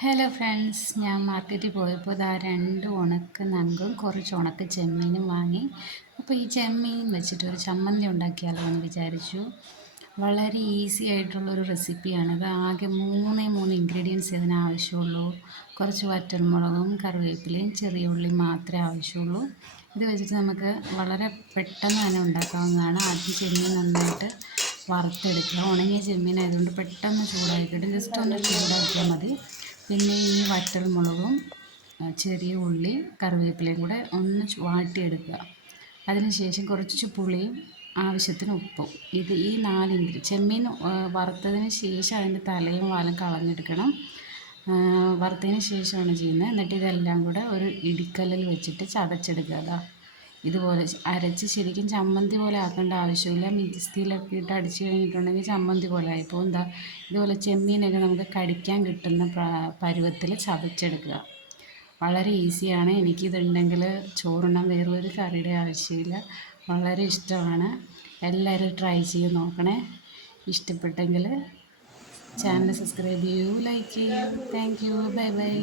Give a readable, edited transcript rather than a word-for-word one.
Hello friends, ഞാൻ മാർക്കറ്റിൽ പോയപ്പോൾ ഇതാ 2 ഉണക്ക നങ്കും കുറച്ച് ഉണക്ക ചെമ്മീനും വാങ്ങി. അപ്പോൾ ഈ ചെമ്മീൻ വെച്ചിട്ട് ഒരു ചമ്മന്തി ഉണ്ടാക്കിയാലോ എന്ന് വിചാരിച്ചു. വളരെ ഈസി ആയിട്ടുള്ളൊരു റെസിപ്പിയാണിത്. ആകെ മൂന്ന് ഇൻഗ്രീഡിയൻസ് ഇതിന് ആവശ്യമുള്ളൂ. കുറച്ച് വറ്റൽമുളകും കറിവേപ്പിലയും ചെറിയ ഉള്ളിയും മാത്രമേ ആവശ്യമുള്ളൂ. ഇത് വെച്ചിട്ട് നമുക്ക് വളരെ പെട്ടെന്ന് തന്നെ ഉണ്ടാക്കാവുന്നതാണ്. ആദ്യം ചെമ്മീൻ നന്നായിട്ട് വറുത്തെടുക്കുക. ഉണങ്ങിയ ചെമ്മീൻ ആയതുകൊണ്ട് പെട്ടെന്ന് ചൂടായി കിട്ടും. ജസ്റ്റ് ഒന്ന് ചൂടാക്കിയാൽ മതി. പിന്നെ ഈ വറ്റൽമുളകും ചെറിയ ഉള്ളി കറിവേപ്പിലയും കൂടെ ഒന്ന് വാട്ടിയെടുക്കുക. അതിനുശേഷം കുറച്ച് പുളിയും ആവശ്യത്തിന് ഉപ്പും. ഈ 4 ചെമ്മീൻ വറുത്തതിന് ശേഷം അതിൻ്റെ തലയും വാലും കളഞ്ഞെടുക്കണം. വറുത്തതിന് ശേഷമാണ് ചെയ്യുന്നത്. എന്നിട്ട് ഇതെല്ലാം കൂടെ ഒരു ഇടിക്കല്ലിൽ വെച്ചിട്ട് ചതച്ചെടുക്കുക. ഇതുപോലെ അരച്ച് ശരിക്കും ചമ്മന്തി പോലെ ആക്കേണ്ട ആവശ്യമില്ല. മിക്സിയിലൊക്കെ ഇട്ട് അടിച്ച് കഴിഞ്ഞിട്ടുണ്ടെങ്കിൽ ചമ്മന്തി പോലെ ആയിപ്പോൾ ഇതുപോലെ ചെമ്മീനൊക്കെ നമുക്ക് കടിക്കാൻ കിട്ടുന്ന പരുവത്തിൽ ചതച്ചെടുക്കുക. വളരെ ഈസിയാണ്. എനിക്കിതുണ്ടെങ്കിൽ ചോറുണ്ണാൻ വേറൊരു കറിയുടെ ആവശ്യമില്ല. വളരെ ഇഷ്ടമാണ്. എല്ലാവരും ട്രൈ ചെയ്ത് നോക്കണേ. ഇഷ്ടപ്പെട്ടെങ്കിൽ ചാനൽ സബ്സ്ക്രൈബ് ചെയ്യൂ, ലൈക്ക് ചെയ്യൂ. Thank you, bye bye.